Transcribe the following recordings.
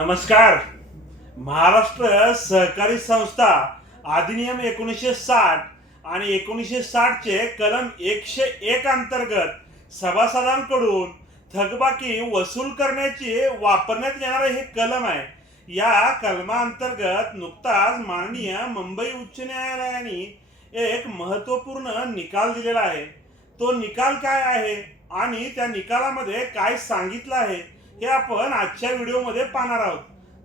नमस्कार. महाराष्ट्र सहकारी संस्था अधिनियम एकोणीसशे साठ आणि एकोणीसशे साठचे कलम एकशे एक अंतर्गत सभासदांकडून थकबाकी वसूल करण्याची वापरण्यात येणारे हे कलम आहे. या कलमाअंतर्गत नुकताच माननीय मुंबई उच्च न्यायालयाने एक महत्त्वपूर्ण निकाल दिलेला आहे. तो निकाल काय आहे आणि त्या निकालामध्ये काय सांगितलं आहे? हे आपण आजच्या व्हिडिओमध्ये पाहणार आहोत.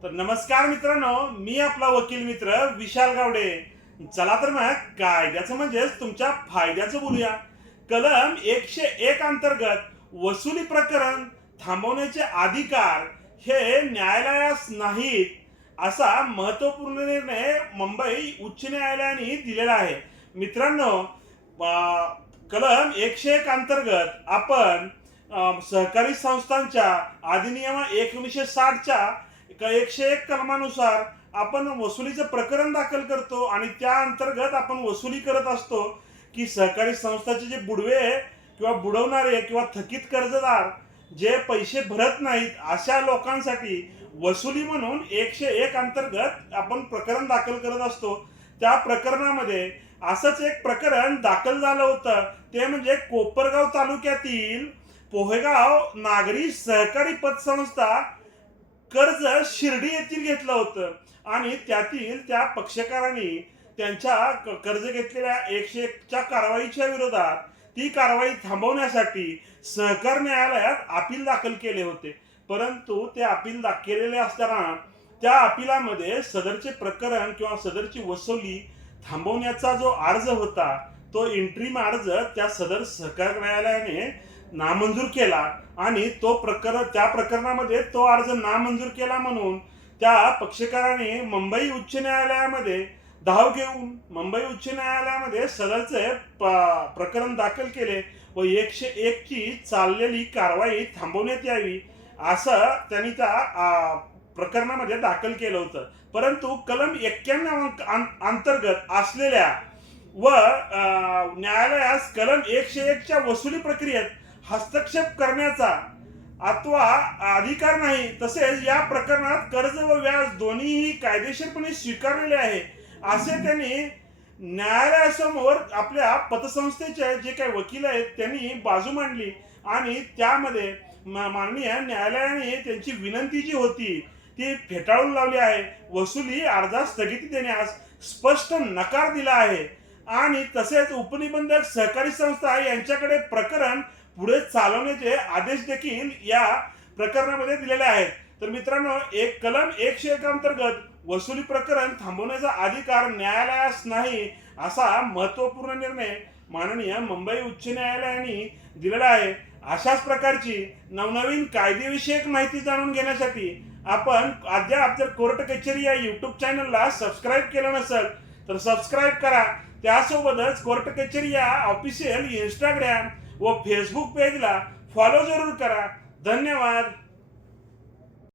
तर नमस्कार मित्रांनो मी आपला वकील मित्र विशाल गावडे. चला तर मग कायद्याचं म्हणजेच तुमच्या फायद्याचं बोलूया. कलम एकशे एक अंतर्गत वसुली प्रकरण थांबवण्याचे अधिकार हे न्यायालयास नाहीत असा महत्त्वपूर्ण निर्णय मुंबई उच्च न्यायालयाने दिलेला आहे. मित्रांनो कलम एकशे एक अंतर्गत आपण सहकारी संस्थांच्या अधिनियम एकोणीसशे साठच्या एकशे एक कलमानुसार आपण वसुलीचं प्रकरण दाखल करतो आणि त्या अंतर्गत आपण वसुली करत असतो की सहकारी संस्थाचे जे बुडवे किंवा बुडवणारे किंवा थकीत कर्जदार जे पैसे भरत नाहीत अशा लोकांसाठी वसुली म्हणून एकशे एक अंतर्गत आपण प्रकरण दाखल करत असतो. त्या प्रकरणामध्ये असंच एक प्रकरण दाखल झालं होतं. ते म्हणजे कोपरगाव तालुक्यातील पोहेगाव नागरी सहकारी पतसंस्था कर्ज शिर्डी येथील घेतलं होतं. आणि त्यातील त्या पक्षकारांनी त्यांच्या कर्ज घेतलेल्या एकशे एकच्या कारवाईच्या विरोधात ती कारवाई थांबवण्यासाठी सहकार न्यायालयात अपील दाखल केले होते. परंतु ते अपील केलेले असताना त्या अपिलामध्ये सदरचे प्रकरण किंवा सदरची वसुली थांबवण्याचा जो अर्ज होता तो इंट्रीम अर्ज त्या सदर सहकार न्यायालयाने नामंजूर केला आणि तो प्रकरण त्या प्रकरणामध्ये तो अर्ज नामंजूर केला म्हणून त्या पक्षकाराने मुंबई उच्च न्यायालयामध्ये धाव घेऊन मुंबई उच्च न्यायालयामध्ये सदरचे प्रकरण दाखल केले व एकशे एक ची चाललेली कारवाई थांबवण्यात यावी असं त्यांनी त्या प्रकरणामध्ये दाखल केलं होतं. परंतु कलम एक्क्याण्णव अंतर्गत असलेल्या व न्यायालयास कलम एकशे एकच्या वसुली प्रक्रियेत हस्तक्षेप करण्याचा अथवा अधिकार नाही तसेच या प्रकरणात कर्ज व व्याज दोन्हीही कायदेशीरपणे स्वीकारलेले आहे असे त्यांनी न्यायालयासमोर आपल्या पतसंस्थेचे जे काही वकील आहेत त्यांनी बाजू मांडली आणि त्यामध्ये माननीय न्यायालयाने त्यांची विनंती जी होती ती फेटाळून लावली आहे. वसुली अर्जास स्थगिती देण्यास स्पष्ट नकार दिला आहे. आणि तसेच उपनिबंधक सहकारी संस्था यांच्याकडे प्रकरण पुढे चालवण्याचे आदेश देखील या प्रकरणामध्ये दिलेले आहेत. तर मित्रांनो एक कलम एकशे एक अंतर्गत वसुली प्रकरण थांबवण्याचा अधिकार न्यायालयास नाही असा महत्त्वपूर्ण निर्णय माननीय मुंबई उच्च न्यायालयाने दिलेला आहे. अशाच प्रकारची नवनवीन कायदेविषयक माहिती जाणून घेण्यासाठी आपण अद्याप जर कोर्ट कचेरी या यूट्यूब चॅनलला सबस्क्राईब केलं नसेल तर सबस्क्राईब करा. त्यासोबतच कोर्ट कचेरी या ऑफिशियल इंस्टाग्राम व फेसबुक पेजला फॉलो जरूर करा. धन्यवाद.